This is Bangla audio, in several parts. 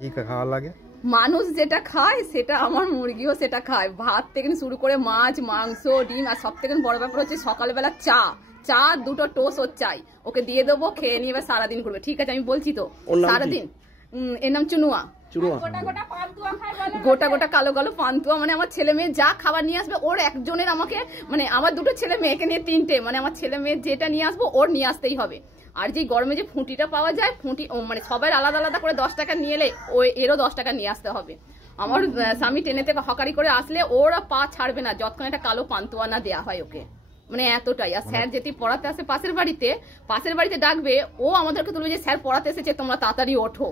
কি খাওয়া লাগে? মানুষ যেটা খায় সেটা আমার মুরগিও সেটা খায়। ভাত থেকে শুরু করে মাছ, মাংস, ডিম, আর সব থেকে বড় ব্যাপার হচ্ছে সকালবেলা চা 2টো টোস্ট ওর চাই। ওকে দিয়ে দেবো, খেয়ে নিয়ে এবার সারাদিন করবে। ঠিক আছে, আমি বলছি তো সারাদিন। এর নাম চুনুয়া। গোটা গোটা কালো কালো পান্তুয়া। মানে আমার ছেলে মেয়ে যা খাবার নিয়ে আসবে ওর একজনের, আমাকে মানে আমার 2টো ছেলে মেয়েকে নিয়ে 3টে, মানে আমার ছেলে মেয়ে যেটা নিয়ে আসবো ওর নিয়ে আসতেই হবে। আর যে গরমে যে ফুটিটা পাওয়া যায়, ফুটি মানে সবাই আলাদা আলাদা করে 10 টাকা নিয়ে এলে এরও 10 টাকা নিয়ে আসতে হবে। আমার স্বামী ট্রেনে থেকে হকারি করে আসলে ওরা পা ছাড়বে না যতক্ষণ একটা কালো পান্তুয়া না দেওয়া হয় ওকে, মানে এতটাই। আর স্যার যেটি পড়াতে আসে পাশের বাড়িতে ডাকবে, ও আমাদেরকে তুলবে যে স্যার পড়াতে এসেছে, তোমরা তাড়াতাড়ি ওঠো।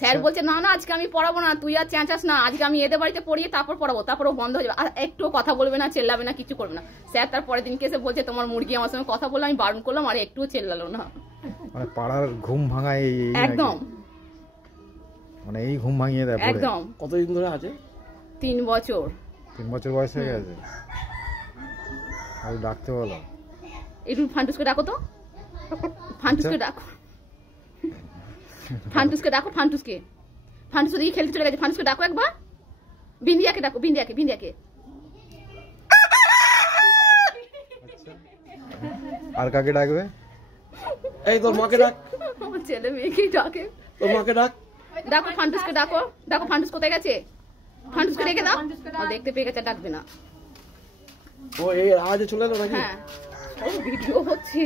স্যার বলছে না না আজকে আমি পড়াবো না, তুই আর চেঁচাস না, আজকে আমি এদের বাড়িতে পড়িয়ে তারপর পড়াবো। তারপর ও বন্ধ হয়ে যাবে, আর একটু কথা বলবে না, চেল্লাবে না, কিছু করবে না। স্যার তার পরের দিনকে এসে বলছে তোমার মুরগি আমার সঙ্গে কথা বললো, আমি বারণ করলাম, আর একটুও চেল্লালো না। মানে পাড়ার ঘুম ভাঙায় একদম, মানে এই ঘুম ভাঙিয়ে দেয় একদম। কতদিন ধরে আছে? 3 বছর। 3 বছর বয়স হয়ে গেছে। আর ডাকতে বলো, একটু ফান্টুসকে ডাকো তো, ফান্টুসকে ডাকো, ফান্টুসকে ডাকো, ফান্টুসকে দিয়ে খেলতে চলে গেছে। ফান্টুসকে ডাকো একবার, বিন্দিয়াকে ডাকো, বিন্দিয়াকে। আর কাকে ডাকবে? এই তোর মাকে ডাক। আমার ছেলে মেয়েকে ডাকে। তোর মাকে ডাক। ডাকো ফান্টুসকে ডাকো। ফান্টুস কোথায় গেছে? ফান্টুসকে ডেকে দাও। দেখতে পেয়ে গেছে, ডাকবে না। ও এই আজ চলে এলো নাকি? হ্যাঁ, ভিডিও হচ্ছে।